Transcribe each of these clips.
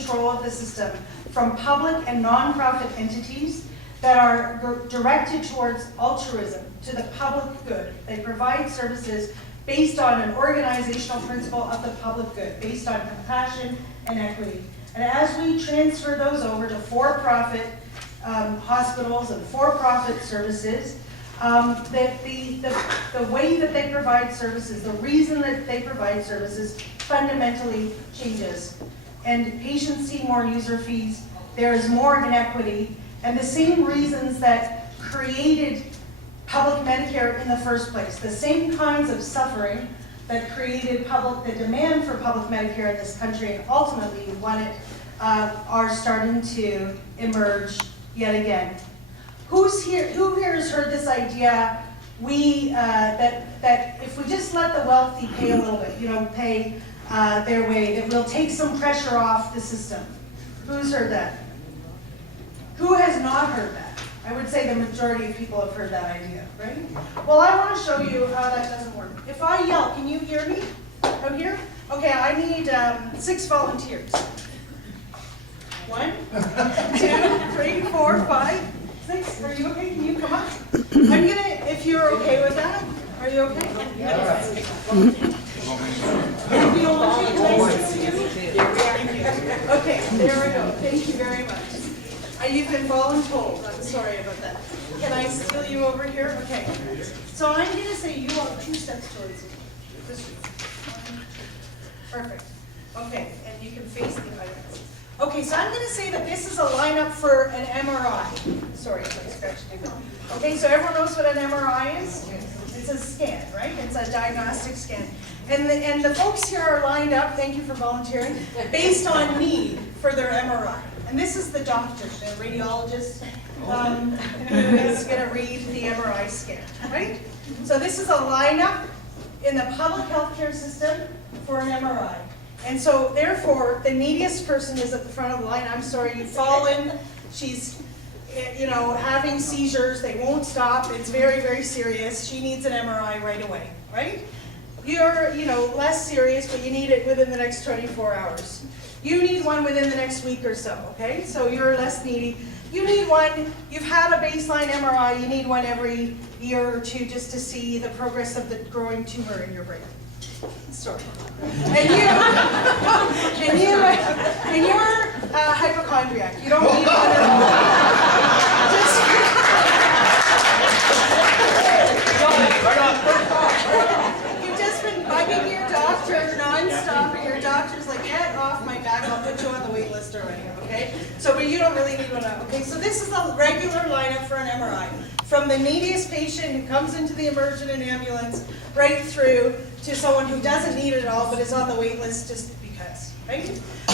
control of the system from public and nonprofit entities that are directed towards altruism, to the public good. They provide services based on an organizational principle of the public good, based on compassion and equity. And as we transfer those over to for-profit hospitals and for-profit services, the way that they provide services, the reason that they provide services fundamentally changes. And patients see more user fees, there is more inequity, and the same reasons that created public Medicare in the first place, the same kinds of suffering that created the demand for public Medicare in this country and ultimately won it, are starting to emerge yet again. Who here has heard this idea that if we just let the wealthy pay a little bit, pay their way, that we'll take some pressure off the system? Who's heard that? Who has not heard that? I would say the majority of people have heard that idea, right? Well, I want to show you how that doesn't work. If I yell, can you hear me out here? Okay, I need 6 volunteers. 1, 2, 3, 4, 5, 6. Are you okay? Can you come up? I'm gonna, if you're okay with that. Are you okay? Yes. You don't want to be nice to you? Okay, there we go. Thank you very much. You've been voluntold. I'm sorry about that. Can I steal you over here? Okay. So I'm going to say you walk 2 steps towards me. Perfect. Okay, and you can face the audience. Okay, so I'm going to say that this is a lineup for an MRI. Sorry if I scratched you. Okay, so everyone knows what an MRI is? It's a scan, right? It's a diagnostic scan. And the folks here are lined up, thank you for volunteering, based on need for their MRI. And this is the doctor, the radiologist, who is going to read the MRI scan, right? So this is a lineup in the public healthcare system for an MRI. And so therefore, the neediest person is at the front of the line. I'm sorry, you've fallen. She's, having seizures. They won't stop. It's very, very serious. She needs an MRI right away, right? You're, less serious, but you need it within the next 24 hours. You need one within the next week or so, okay? So you're less needy. You need one, you've had a baseline MRI, you need one every year or 2 just to see the progress of the growing tumor in your brain. Sorry. And you're a hypochondriac. You don't need one at all. You've just been bugging your doctor nonstop, and your doctor's like, get off my back, I'll put you on the wait list already, okay? So, but you don't really need one now, okay? So this is a regular lineup for an MRI. From the neediest patient who comes into the emergent ambulance, right through to someone who doesn't need it at all, but is on the wait list just because, right?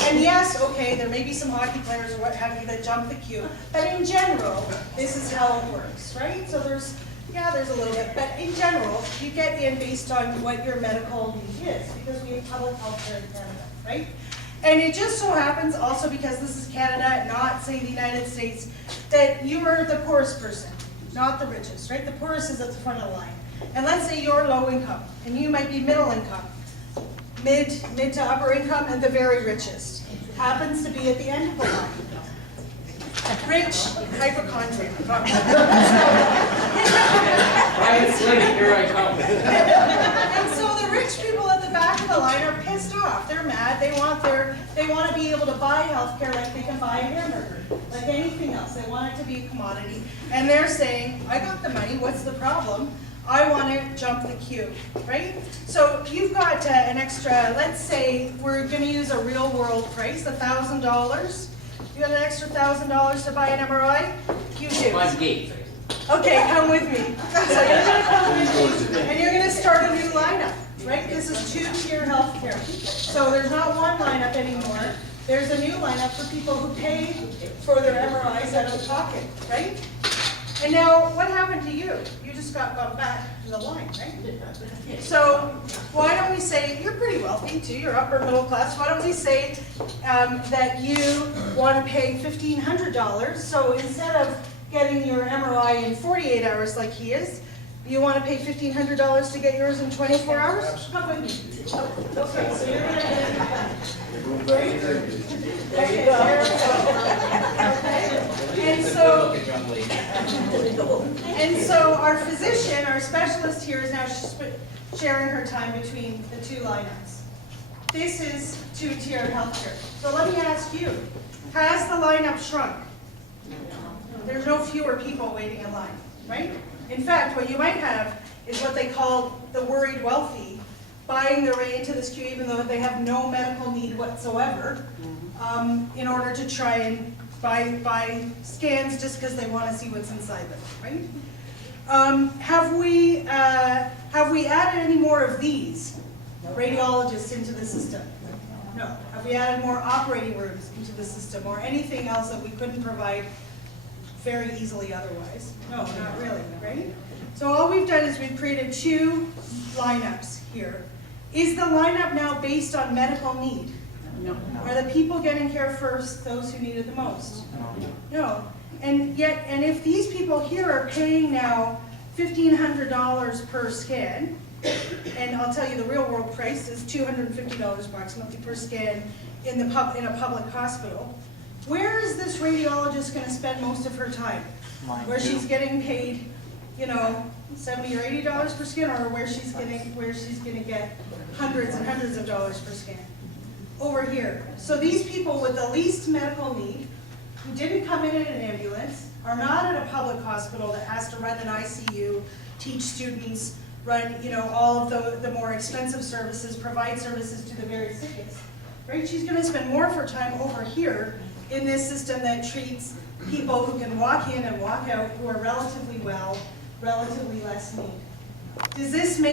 And yes, okay, there may be some hockey players or what have you that jump the queue, but in general, this is how it works, right? So there's a little bit, but in general, you get in based on what your medical need is, because we have public health care in Canada, right? And it just so happens also, because this is Canada, not say the United States, that you are the poorest person, not the richest, right? The poorest is at the front of the line. And let's say you're low income, and you might be middle income, mid to upper income, and the very richest happens to be at the end of the line. Rich hypochondriac. Here I come. And so the rich people at the back of the line are pissed off. They're mad. They want to be able to buy healthcare like they can buy a hamburger, like anything else. They want it to be a commodity. And they're saying, I got the money, what's the problem? I want to jump the queue, right? So you've got an extra, let's say we're going to use a real world price, $1,000. You got an extra $1,000 to buy an MRI? You do. Mine's gate. Okay, come with me. So you're going to come with me, and you're going to start a new lineup, right? This is 2-tier healthcare. So there's not one lineup anymore. There's a new lineup for people who pay for their MRIs out of pocket, right? And now, what happened to you? You just got bumped back in the line, right? So why don't we say, you're pretty wealthy too, you're upper middle class, why don't we say that you want to pay $1,500, so instead of getting your MRI in 48 hours like he is, you want to pay $1,500 to get yours in 24 hours? Come with me. Okay, so you're going to get... Okay, so our physician, our specialist here is now sharing her time between the two lineups. This is two-tiered healthcare. So let me ask you, has the lineup shrunk? There's no fewer people waiting in line, right? In fact, what you might have is what they call the worried wealthy, buying their way into this queue even though they have no medical need whatsoever, in order to try and buy scans just because they want to see what's inside them, right? Have we added any more of these radiologists into the system? No. Have we added more operating rooms into the system or anything else that we couldn't provide very easily otherwise? No, not really, right? So all we've done is we've created two lineups here. Is the lineup now based on medical need? No. Are the people getting care first those who need it the most? No. And yet, and if these people here are paying now $1,500 per scan, and I'll tell you the real world price is $250 approximately per scan in a public hospital, where is this radiologist going to spend most of her time? Where she's getting paid, you know, $70 or $80 per scan, or where she's going to get hundreds and hundreds of dollars per scan? Over here. So these people with the least medical need, who didn't come in an ambulance, are not at a public hospital that has to run an ICU, teach students, run, you know, all of the more expensive services, provide services to the very sickest, right? She's going to spend more of her time over here in this system that treats people who can walk in and walk out, who are relatively well, relatively less need. Does this make